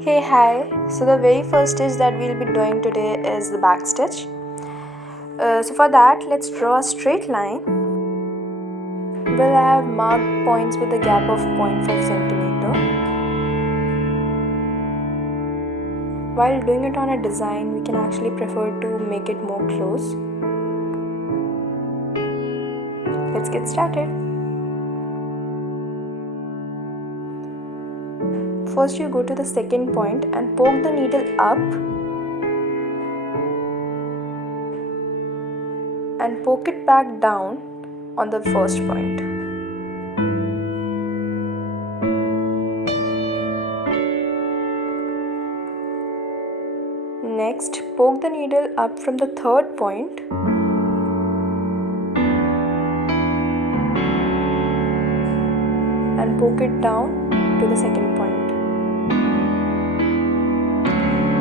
Hey, hi. So the very first stitch that we'll be doing today is the back stitch. So for that, let's draw a straight line. We'll have marked points with a gap of 0.5 centimeter. While doing it on a design, we can actually prefer to make it more close. Let's get started. First, you go to the second point and poke the needle up and poke it back down on the first point. Next, poke the needle up from the third point and poke it down to the second point.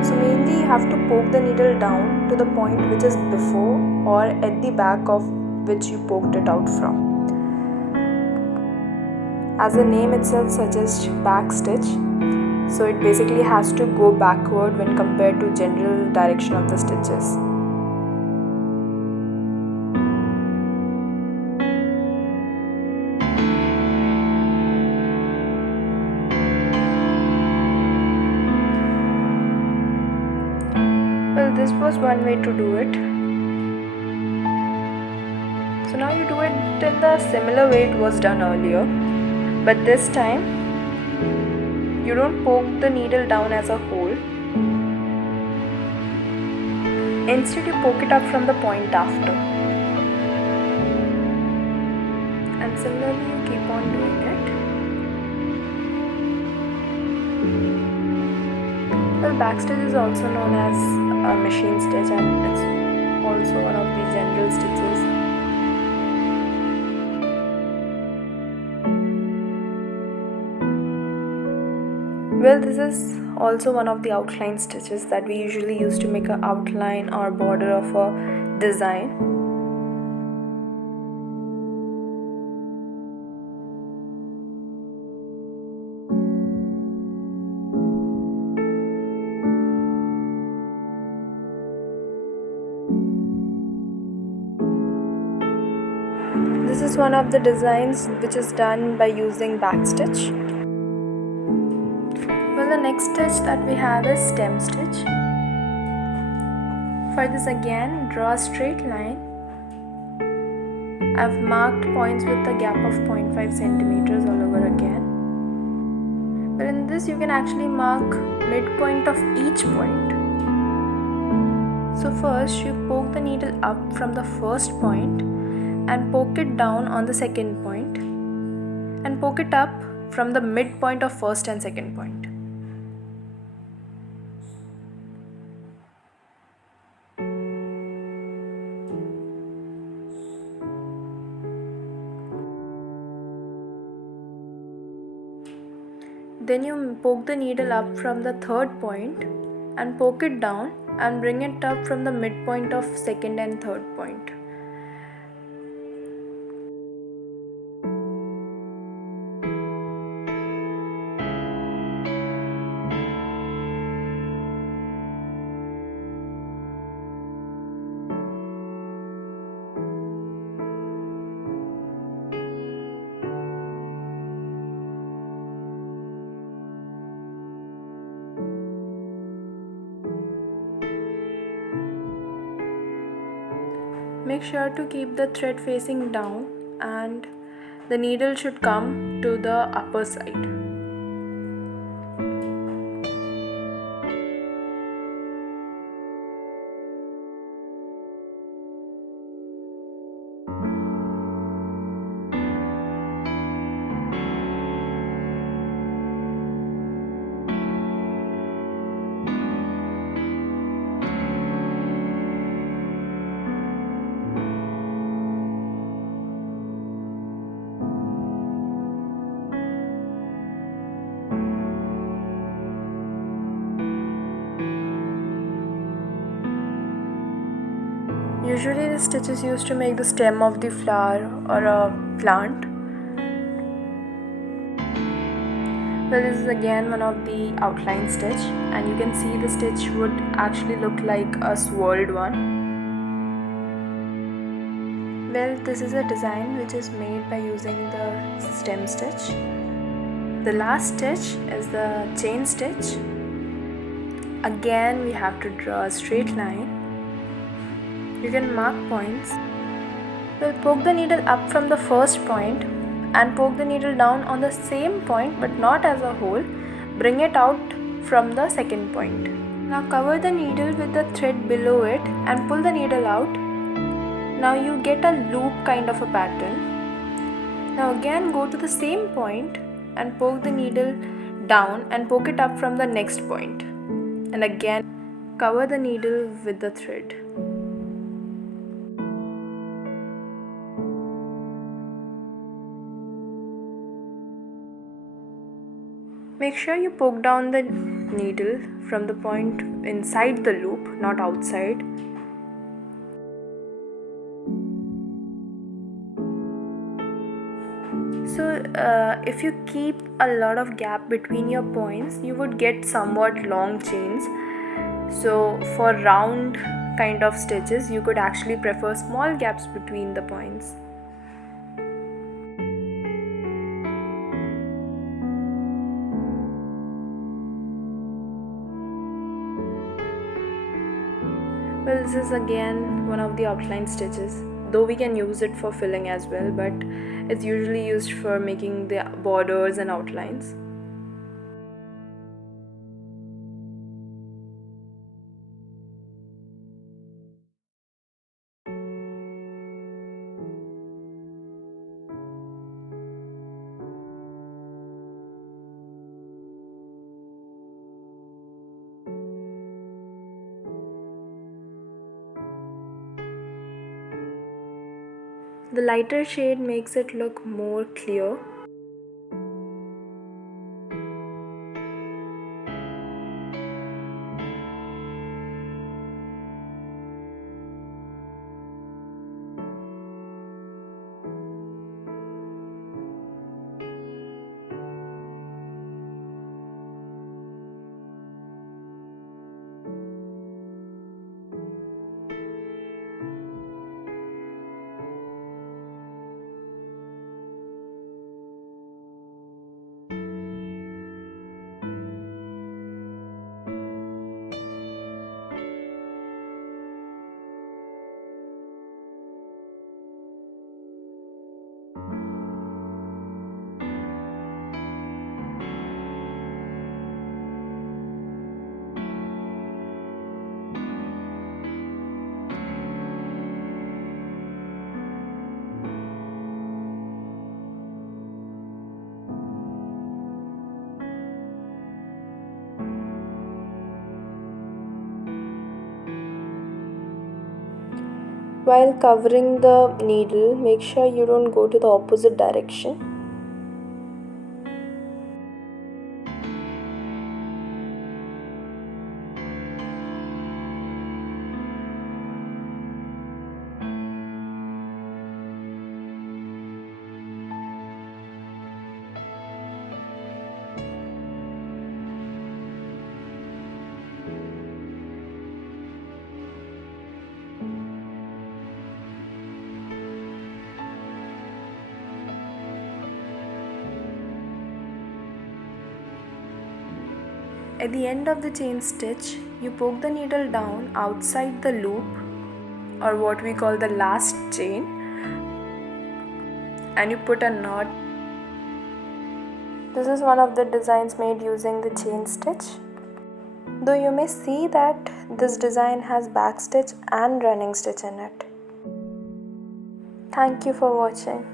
So mainly you have to poke the needle down to the point which is before or at the back of which you poked it out from. As the name itself suggests, back stitch, so it basically has to go backward when compared to general direction of the stitches. Well, this was one way to do it. So now you do it in the similar way it was done earlier, but this time you don't poke the needle down as a whole. Instead, you poke it up from the point after. And similarly, you keep on doing it. Well, backstitch is also known as a machine stitch, and it's also one of the general stitches. Well, this is also one of the outline stitches that we usually use to make an outline or border of a design. This is one of the designs which is done by using backstitch. Well, the next stitch that we have is stem stitch. For this again, draw a straight line. I've marked points with a gap of 0.5 centimeters all over again. But in this you can actually mark midpoint of each point. So first you poke the needle up from the first point and poke it down on the second point and poke it up from the midpoint of first and second point. Then you poke the needle up from the third point and poke it down and bring it up from the midpoint of second and third point. Make sure to keep the thread facing down and the needle should come to the upper side. Usually the stitch is used to make the stem of the flower or a plant. Well, this is again one of the outline stitch, and you can see the stitch would actually look like a swirled one. Well, this is a design which is made by using the stem stitch. The last stitch is the chain stitch. Again, we have to draw a straight line. You can mark points. We'll poke the needle up from the first point and poke the needle down on the same point but not as a whole. Bring it out from the second point. Now cover the needle with the thread below it and pull the needle out. Now you get a loop kind of a pattern. Now again go to the same point and poke the needle down and poke it up from the next point. And again cover the needle with the thread. Make sure you poke down the needle from the point inside the loop, not outside. So if you keep a lot of gap between your points, you would get somewhat long chains. So for round kind of stitches, you could actually prefer small gaps between the points. Well, this is again one of the outline stitches, though we can use it for filling as well, but it's usually used for making the borders and outlines. The lighter shade makes it look more clear. While covering the needle, make sure you don't go to the opposite direction. At the end of the chain stitch, you poke the needle down outside the loop, or what we call the last chain, and you put a knot. This is one of the designs made using the chain stitch. Though you may see that this design has back stitch and running stitch in it. Thank you for watching.